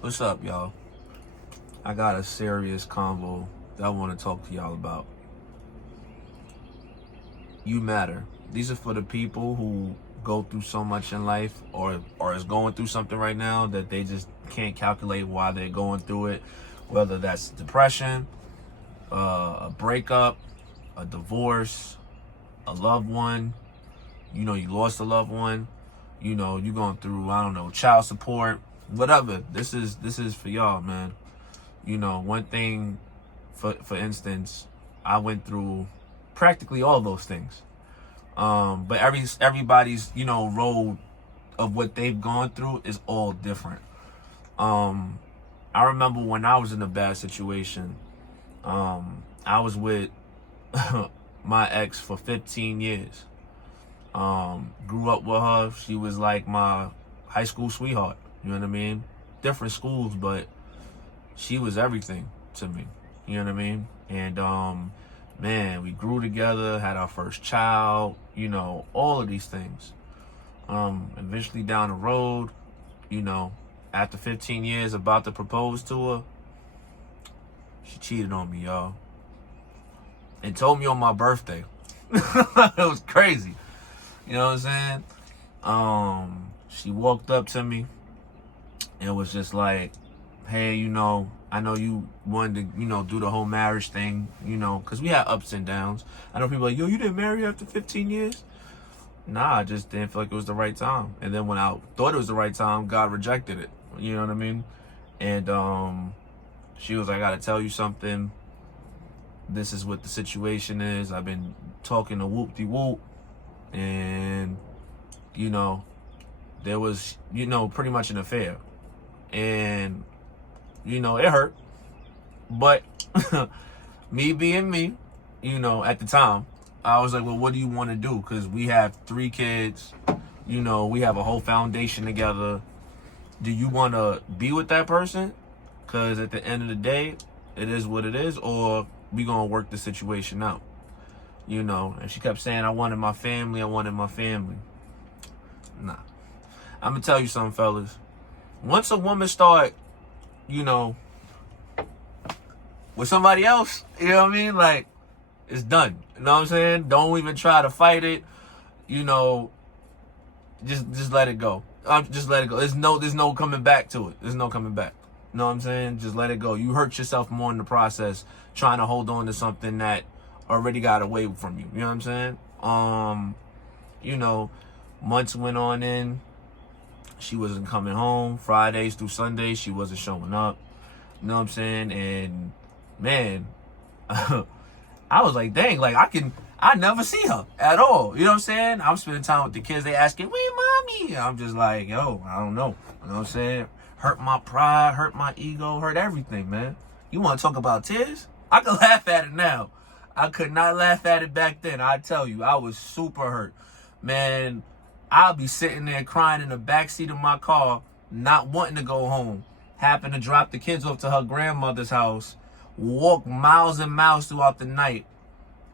What's up, y'all? I got a serious convo that I want to talk to y'all about. You matter. These are for the people who go through so much in life or is going through something right now that they just can't calculate why they're going through it. Whether that's depression, a breakup, a divorce, a loved one, you lost a loved one, you're going through, I don't know, child support, whatever. This is for y'all, man. One thing, for instance, I went through practically all those things. But everybody's, road of what they've gone through is all different. I remember when I was in a bad situation, I was with my ex for 15 years. Grew up with her. She was like my high school sweetheart. You know what I mean? Different schools, but she was everything to me. You know what I mean? And man, we grew together, had our first child, all of these things. Eventually down the road, after 15 years about to propose to her, she cheated on me, y'all. And told me on my birthday. It was crazy. You know what I'm saying? She walked up to me and was just like, hey, I know you wanted to, do the whole marriage thing, because we had ups and downs. I know people are like, yo, you didn't marry after 15 years? Nah, I just didn't feel like it was the right time. And then when I thought it was the right time, God rejected it. You know what I mean? And she was like, I gotta tell you something. This is what the situation is. I've been talking to whoop-de-whoop. And, there was, pretty much an affair. And, it hurt. But me being me, at the time, I was like, well, what do you want to do? Because we have 3 kids. We have a whole foundation together. Do you want to be with that person? Because at the end of the day, it is what it is. Or we going to work the situation out. And she kept saying, I wanted my family. Nah. I'm going to tell you something, fellas. Once a woman start, with somebody else, you know what I mean? Like, it's done. You know what I'm saying? Don't even try to fight it. Just let it go. Just let it go. There's no coming back to it. There's no coming back. You know what I'm saying? Just let it go. You hurt yourself more in the process trying to hold on to something that already got away from you. You know what I'm saying? Months went on in. She wasn't coming home. Fridays through Sundays, she wasn't showing up. You know what I'm saying? And man, I was like, dang, like I never see her at all. You know what I'm saying? I'm spending time with the kids. They asking, where mommy? I'm just like, yo, I don't know. You know what I'm saying? Hurt my pride, hurt my ego, hurt everything, man. You want to talk about tears? I can laugh at it now. I could not laugh at it back then. I tell you, I was super hurt. Man, I'll be sitting there crying in the backseat of my car, not wanting to go home. Happen to drop the kids off to her grandmother's house, walk miles and miles throughout the night,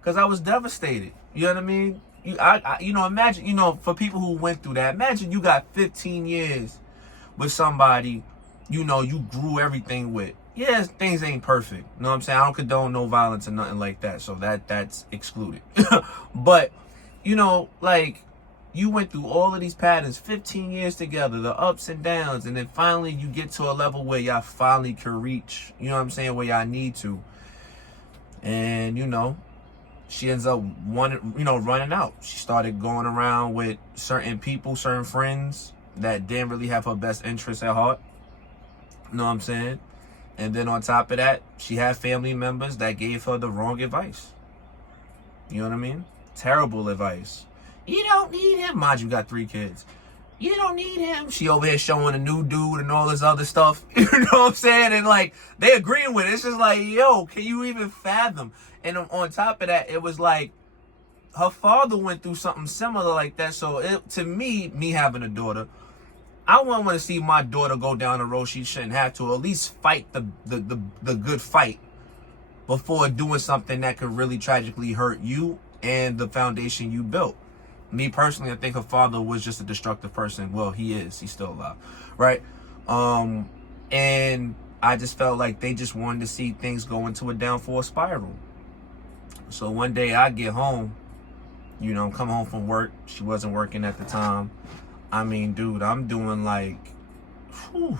because I was devastated. You know what I mean? Imagine, for people who went through that, imagine you got 15 years with somebody, you grew everything with. Yes, things ain't perfect. You know what I'm saying? I don't condone no violence or nothing like that, so that's excluded. But, like, you went through all of these patterns, 15 years together, the ups and downs, and then finally you get to a level where y'all finally can reach, where y'all need to. And, she ends up running out. She started going around with certain people, certain friends that didn't really have her best interests at heart. You know what I'm saying? And then on top of that, she had family members that gave her the wrong advice. You know what I mean? Terrible advice. You don't need him. Mind you, got 3 kids. You don't need him. She over here showing a new dude and all this other stuff. You know what I'm saying? And like, they agreeing with it. It's just like, yo, can you even fathom? And on top of that, it was like, her father went through something similar like that. So to me having a daughter, I wouldn't want to see my daughter go down a road she shouldn't have to. Or at least fight the good fight before doing something that could really tragically hurt you and the foundation you built. Me personally, I think her father was just a destructive person. Well, he is. He's still alive, right? And I just felt like they just wanted to see things go into a downfall spiral. So one day I get home, I'm coming home from work. She wasn't working at the time. I mean, dude, I'm doing like, whew,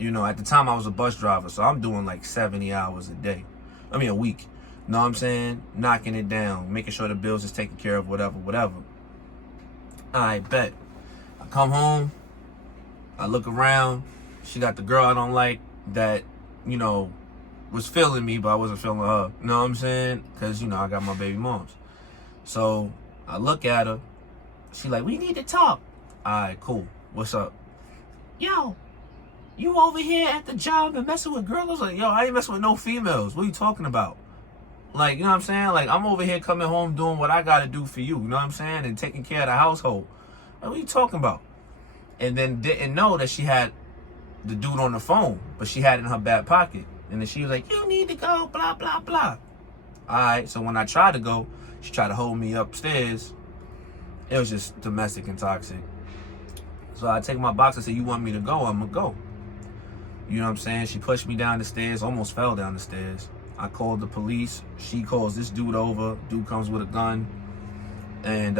at the time I was a bus driver, so I'm doing like 70 hours a week. Know what I'm saying? Knocking it down, making sure the bills is taken care of, whatever. I bet. I come home, I look around, she got the girl I don't like that, was feeling me, but I wasn't feeling her. Know what I'm saying? Because, I got my baby moms. So I look at her, she like, we need to talk. All right, cool. What's up? Yo, you over here at the job and messing with girls? I was like, yo, I ain't messing with no females. What are you talking about? Like, you know what I'm saying? Like, I'm over here coming home doing what I got to do for you. You know what I'm saying? And taking care of the household. Like, what are you talking about? And then didn't know that she had the dude on the phone, but she had it in her back pocket. And then she was like, you need to go, blah, blah, blah. All right, so when I tried to go, she tried to hold me upstairs. It was just domestic and toxic. So I take my box and say, you want me to go? I'm going to go. You know what I'm saying? She pushed me down the stairs, almost fell down the stairs. I called the police. She calls this dude over. Dude comes with a gun and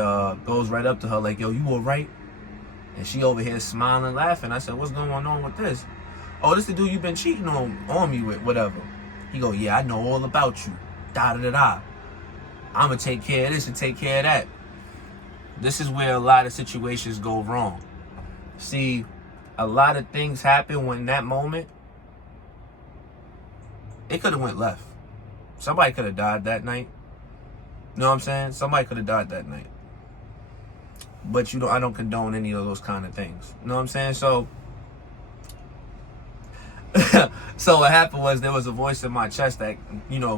goes right up to her like, yo, you all right? And she over here smiling, laughing. I said, what's going on with this? Oh, this the dude you've been cheating on me with, whatever. He go, yeah, I know all about you. Da-da-da-da. I'm going to take care of this and take care of that. This is where a lot of situations go wrong. See, a lot of things happen when that moment, it could have went left. Somebody could have died that night. You know what I'm saying? Somebody could have died that night. But I don't condone any of those kind of things. You know what I'm saying? So, so what happened was there was a voice in my chest that,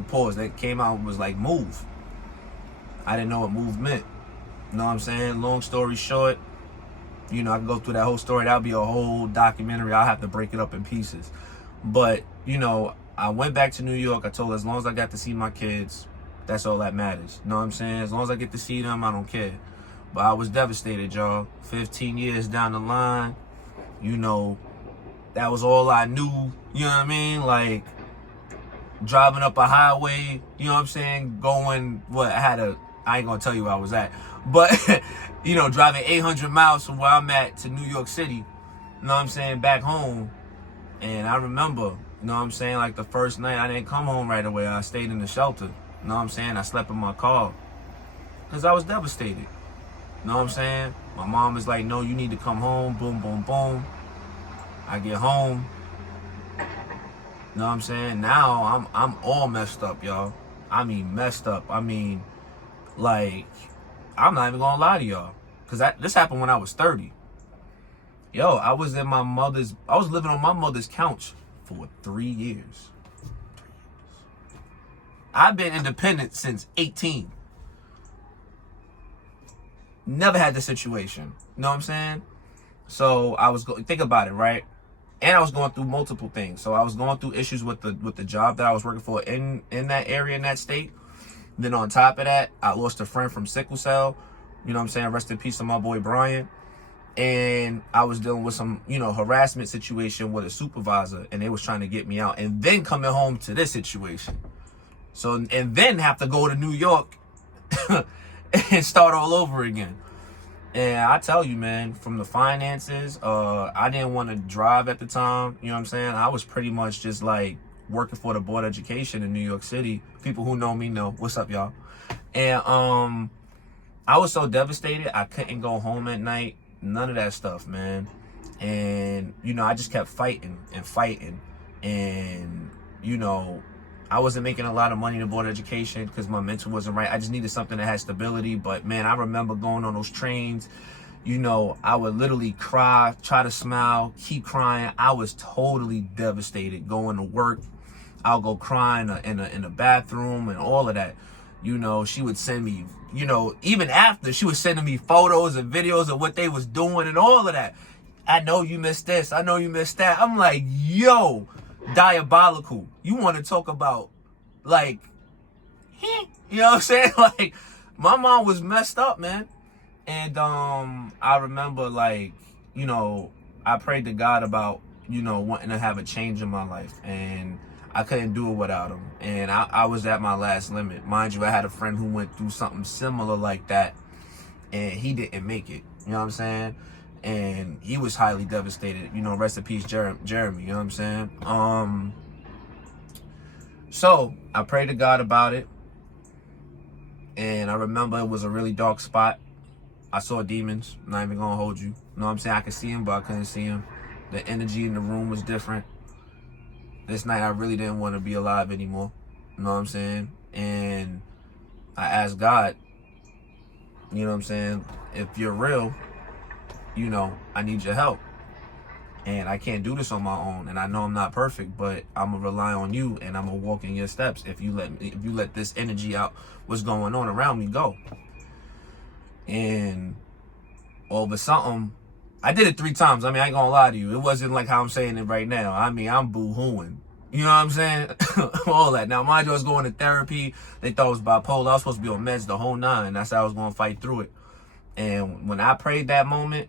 paused, that came out and was like, move. I didn't know what move meant. You know what I'm saying? Long story short, I can go through that whole story. That'll be a whole documentary. I'll have to break it up in pieces. But, I went back to New York. I told her, as long as I got to see my kids, that's all that matters. You know what I'm saying? As long as I get to see them, I don't care. But I was devastated, y'all. 15 years down the line, that was all I knew. You know what I mean? Like, driving up a highway, you know what I'm saying? Going, I ain't gonna tell you where I was at. But, driving 800 miles from where I'm at to New York City, you know what I'm saying, back home. And I remember, you know what I'm saying, like the first night, I didn't come home right away. I stayed in the shelter. You know what I'm saying? I slept in my car because I was devastated. You know what I'm saying? My mom is like, no, you need to come home. Boom, boom, boom. I get home. You know what I'm saying? Now I'm all messed up, y'all. I mean, messed up. I mean, like, I'm not even gonna lie to y'all, because this happened when I was 30. Yo, I was living on my mother's couch for 3 years. I've been independent since 18. Never had this situation. You know what I'm saying? So I was think about it, right? And I was going through multiple things. So I was going through issues with the job that I was working for in that area, in that state. Then on top of that, I lost a friend from sickle cell. You know what I'm saying? Rest in peace to my boy Brian. And I was dealing with some, harassment situation with a supervisor, and they was trying to get me out. And then coming home to this situation. So, and then have to go to New York and start all over again. And I tell you, man, from the finances, I didn't want to drive at the time. You know what I'm saying? I was pretty much just like working for the Board of Education in New York City. People who know me know. What's up, y'all? And I was so devastated. I couldn't go home at night. None of that stuff, man. And, I just kept fighting. And, I wasn't making a lot of money in the Board of Education because my mental wasn't right. I just needed something that had stability. But, man, I remember going on those trains. I would literally cry, try to smile, keep crying. I was totally devastated going to work. I'll go cry in the bathroom and all of that. She would send me, even after, she was sending me photos and videos of what they was doing and all of that. I know you missed this. I know you missed that. I'm like, yo, diabolical. You want to talk about, like, you know what I'm saying? Like, my mom was messed up, man. And I remember, like, I prayed to God about, wanting to have a change in my life, and I couldn't do it without him. And I was at my last limit. Mind you, I had a friend who went through something similar like that, and he didn't make it. You know what I'm saying? And he was highly devastated. Rest in peace, Jeremy. You know what I'm saying? So I prayed to God about it, and I remember it was a really dark spot. I saw demons. I'm not even gonna hold you. You know what I'm saying? I could see him, but I couldn't see him. The energy in the room was different. This night, I really didn't want to be alive anymore. You know what I'm saying? And I asked God, you know what I'm saying, if you're real, I need your help. And I can't do this on my own. And I know I'm not perfect, but I'm going to rely on you, and I'm going to walk in your steps. If you let this energy out, what's going on around me, go. And all of a sudden, I did it 3 times. I mean, I ain't gonna lie to you. It wasn't like how I'm saying it right now. I mean, I'm boo-hooing. You know what I'm saying? All that. Now, mind you, I was going to therapy. They thought it was bipolar. I was supposed to be on meds the whole 9. That's how I was going to fight through it. And when I prayed that moment,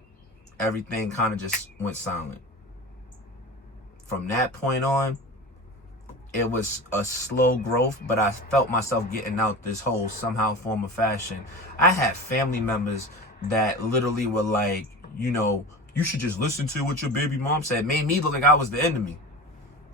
everything kind of just went silent. From that point on, it was a slow growth, but I felt myself getting out this hole somehow, form, or fashion. I had family members that literally were like, you should just listen to what your baby mom said. Made me look like I was the enemy.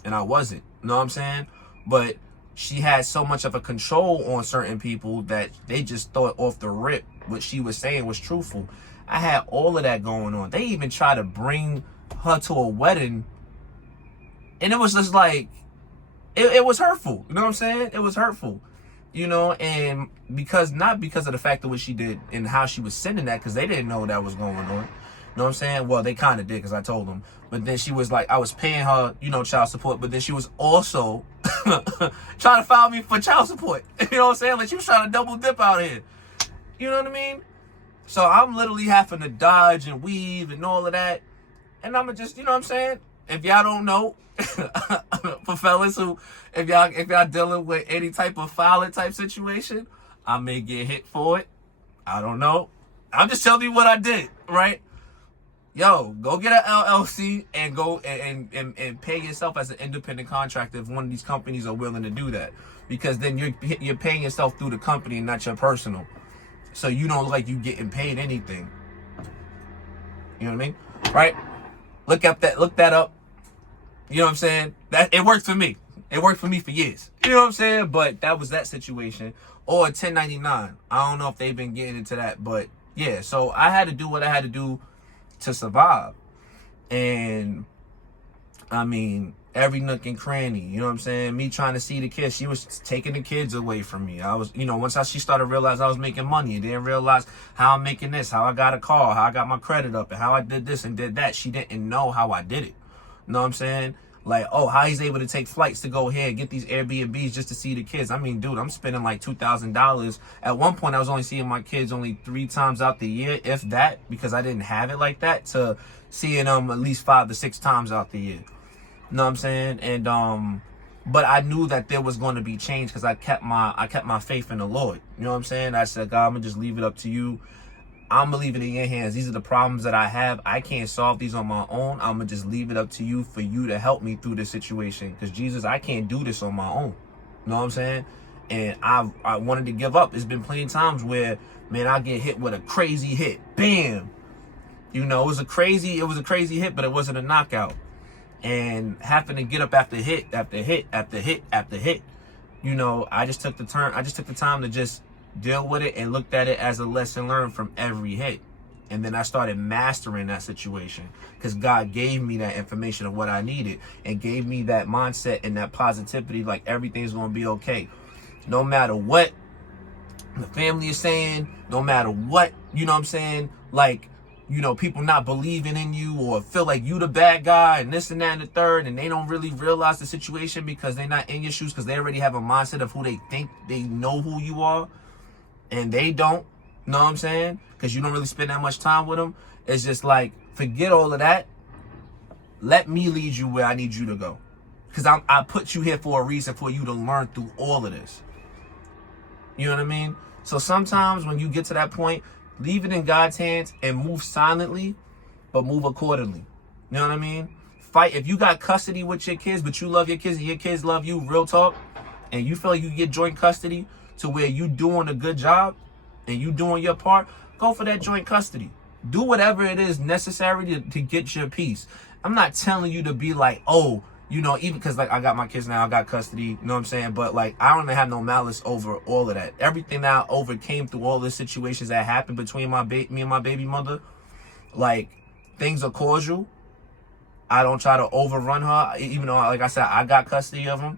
And I wasn't. You know what I'm saying? But she had so much of a control on certain people that they just thought off the rip what she was saying was truthful. I had all of that going on. They even tried to bring her to a wedding. And it was just like, it was hurtful. You know what I'm saying? It was hurtful. And not because of the fact of what she did and how she was sending that, because they didn't know that was going on. You know what I'm saying? Well, they kind of did, because I told them. But then she was like, I was paying her, child support. But then she was also trying to file me for child support. You know what I'm saying? Like, she was trying to double dip out here. You know what I mean? So I'm literally having to dodge and weave and all of that. And I'm just, you know what I'm saying? If y'all don't know, for fellas who, if y'all dealing with any type of filing type situation, I may get hit for it. I don't know. I'm just telling you what I did, right? Yo, go get an LLC and go and pay yourself as an independent contractor if one of these companies are willing to do that. Because then you're paying yourself through the company and not your personal. So you don't look like you getting paid anything. You know what I mean? Right? Look that up. You know what I'm saying? That it worked for me. It worked for me for years. You know what I'm saying? But that was that situation. Or 1099. I don't know if they've been getting into that, but yeah. So I had to do what I had to do to survive. And I mean, every nook and cranny, you know what I'm saying? Me trying to see the kids. She was taking the kids away from me. I was, once she started to realize I was making money, and then realize how I'm making this, how I got a car, how I got my credit up, and how I did this and did that. She didn't know how I did it. You know what I'm saying? Like, oh, how he's able to take flights to go here and get these Airbnbs just to see the kids. I mean, dude, I'm spending like $2,000. At one point, I was only seeing my kids only 3 times out the year, if that, because I didn't have it like that, to seeing them at least 5 to 6 times out the year. You know what I'm saying? And but I knew that there was going to be change, because I kept my faith in the Lord. You know what I'm saying? I said, God, I'm gonna just leave it up to you. I'm gonna leave it in your hands. These are the problems that I have. I can't solve these on my own. I'm gonna just leave it up to you for you to help me through this situation. Because Jesus, I can't do this on my own. You know what I'm saying? And I wanted to give up. It's been plenty of times where, man, I get hit with a crazy hit. Bam! It was a crazy hit, but it wasn't a knockout. And having to get up after hit, after hit, after hit, after hit. I just took the time to just deal with it and looked at it as a lesson learned from every hit. And then I started mastering that situation, because God gave me that information of what I needed and gave me that mindset and that positivity, like everything's going to be okay. No matter what the family is saying, no matter what, you know what I'm saying? Like, people not believing in you or feel like you the bad guy and this and that and the third, and they don't really realize the situation because they're not in your shoes, because they already have a mindset of who they think they know who you are. And they don't, you know what I'm saying? Because you don't really spend that much time with them. It's just like, forget all of that. Let me lead you where I need you to go. Because I put you here for a reason, for you to learn through all of this. You know what I mean? So sometimes when you get to that point, leave it in God's hands and move silently, but move accordingly. You know what I mean? fight. If you got custody with your kids, but you love your kids and your kids love you, real talk, and you feel like you get joint custody to where you doing a good job and you doing your part, go for that joint custody. Do whatever it is necessary to get your peace. I'm not telling you to be like, oh, you know, even because like I got my kids now, I got custody, you know what I'm saying? But like, I don't even have no malice over all of that. Everything that I overcame through all the situations that happened between me and my baby mother, like, things are cordial. I don't try to overrun her, even though, like I said, I got custody of them.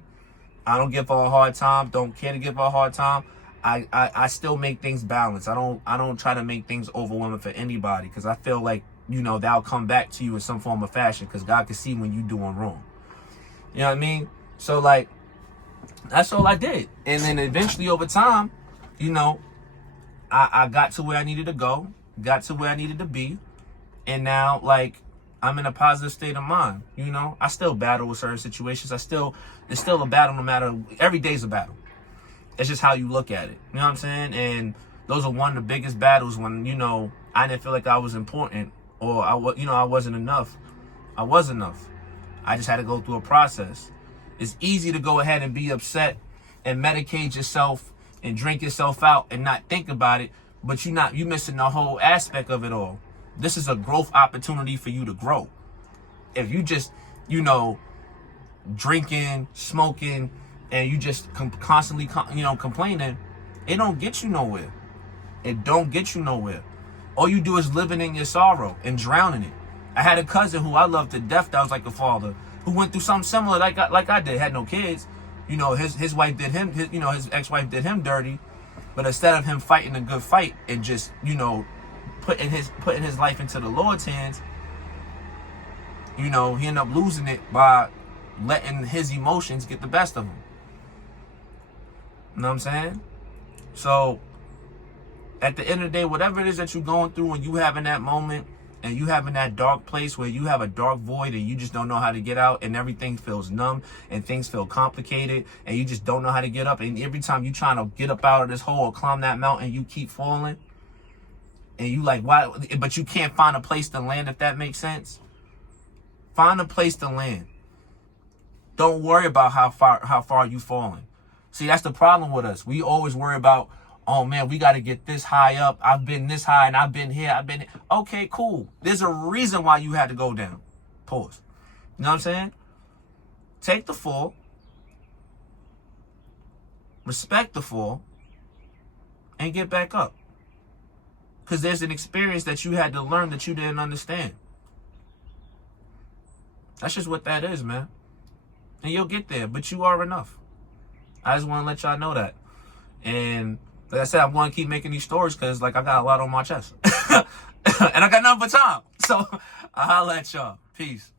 I don't give her a hard time. Don't care to give her a hard time. I still make things balanced. I don't try to make things overwhelming for anybody, because I feel like, you know, that'll come back to you in some form of fashion, because God can see when you doing wrong. You know what I mean? So like, that's all I did. And then eventually over time, you know, I got to where I needed to go, got to where I needed to be. And now, like, I'm in a positive state of mind. You know, I still battle with certain situations. It's still a battle, no matter, every day's a battle. It's just how you look at it. You know what I'm saying? And those are one of the biggest battles when, you know, I didn't feel like I was important, or I wasn't enough. I was enough. I just had to go through a process. It's easy to go ahead and be upset and medicate yourself and drink yourself out and not think about it, but you missing the whole aspect of it all. This is a growth opportunity for you to grow. If you just, you know, drinking, smoking, and you just constantly, you know, complaining, it don't get you nowhere. It don't get you nowhere. All you do is living in your sorrow and drowning it. I had a cousin who I loved to death that was like a father, who went through something similar like I did. Had no kids. You know, his wife did him, his ex-wife did him dirty. But instead of him fighting a good fight and just, you know, putting his life into the Lord's hands, you know, he ended up losing it by letting his emotions get the best of him. You know what I'm saying? So at the end of the day, whatever it is that you're going through and you having that moment and you having that dark place where you have a dark void and you just don't know how to get out, and everything feels numb and things feel complicated and you just don't know how to get up, and every time you trying to get up out of this hole or climb that mountain, you keep falling, and you like, why? But you can't find a place to land, if that makes sense. Find a place to land. Don't worry about how far you falling. See, that's the problem with us. We always worry about, oh man, we got to get this high up. I've been this high and I've been here. Okay, cool. There's a reason why you had to go down. Pause. You know what I'm saying? Take the fall. Respect the fall. And get back up. Because there's an experience that you had to learn that you didn't understand. That's just what that is, man. And you'll get there, but you are enough. I just want to let y'all know that. And like I said, I'm going to keep making these stories because, like, I got a lot on my chest. And I got nothing but time. So, I'll holla at y'all. Peace.